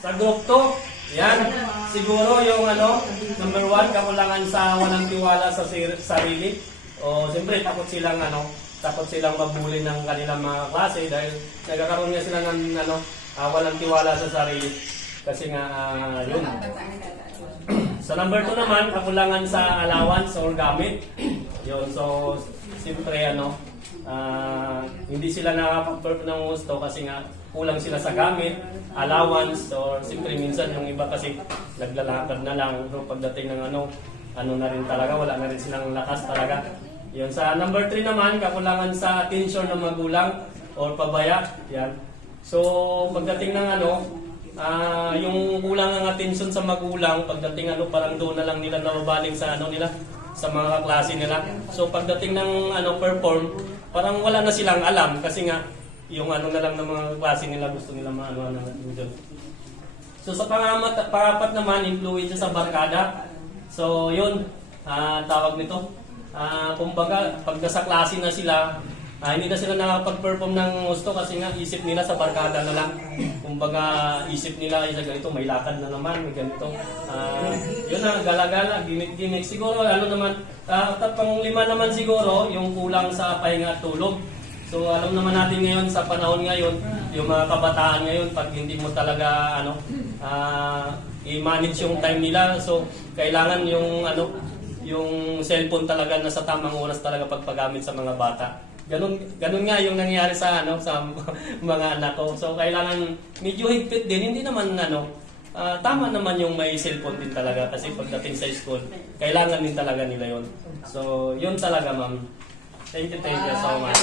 Sa group 2, yan. Siguro yung number 1, kakulangan sa walang tiwala sa sarili. O siyempre, takot silang mabuli ng kanilang mga klase dahil nagkakaroon nga sila ng walang tiwala sa sarili. Kasi nga, yun. Sa number 2 naman, kakulangan sa allowance or gamit. Yun, so, siyempre, hindi sila nakapag-perform ng gusto kasi nga kulang sila sa gamit, allowance, or siyempre minsan yung iba kasi naglalakad na lang. So, pagdating ng na rin talaga, wala na rin silang lakas talaga. Yun, sa number 3 naman, kakulangan sa attention ng magulang or pabaya. Yan. So, pagdating ng yung kulang ng attention sa magulang, pagdating parang doon na lang nila nababaling sa nila, sa mga klase nila. So, pagdating ng perform, parang wala na silang alam kasi nga yung na lang ng mga klase nila gusto nila maano doon. So, sa pangapat naman, influence sa barkada. So, yun, tawag nito. Kumbaga, pag nasa klase na sila, hindi na sila nakapag-perform ng gusto kasi nga isip nila sa barkada na lang. Kumbaga, isip nila isa ganito, may lakad na naman, may ganito. Yun na, gala-gala, gimmick-gimmick. Siguro, naman, pang-5 naman siguro, yung kulang sa pahinga at tulog. So, alam naman natin ngayon, sa panahon ngayon, yung mga kabataan ngayon, pag hindi mo talaga, i-manage yung time nila, so, kailangan yung cellphone talaga na sa tamang oras talaga pagpagamit sa mga bata. Ganun nga yung nangyari sa sa mga anak ko. So kailangan medyo higpit din, hindi naman tama naman yung may cellphone din talaga kasi pagdating sa school, kailangan din talaga nila yon. So yun talaga, ma'am. Thank you so much.